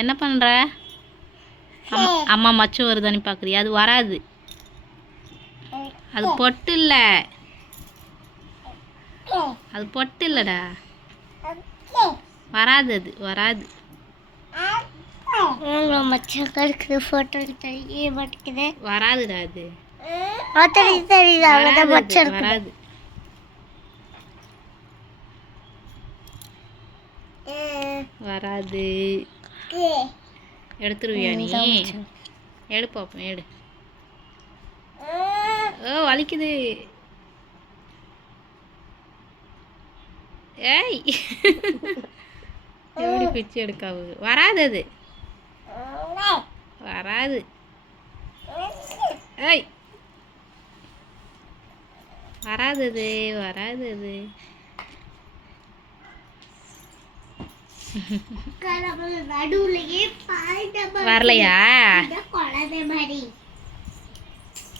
என்ன பண்ணுற? அம்மா மச்சம் வருதான்னு பார்க்குறியா? அது வராது, அது பொட்டு இல்லை, அது பொட்டு இல்லைடா, வராது, அது வராது. மச்சம் கருக்கு ஃபோட்டோ தெரிய மாட்டேங்குது. வராதுடா, அது தெரியுது அவ்வளோதான் மச்சம் வராது. வராது. எடுத்துருவியா நீ? எடு பாப்போம், எடு. ஓ வலிக்குது. ஏய் எப்படி பிச்சு எடுக்காவு? வராது, அது வராது. ஏய் வராது, அது வராது, அது நடுவுலயே வரலையா? குழந்தை மாதிரி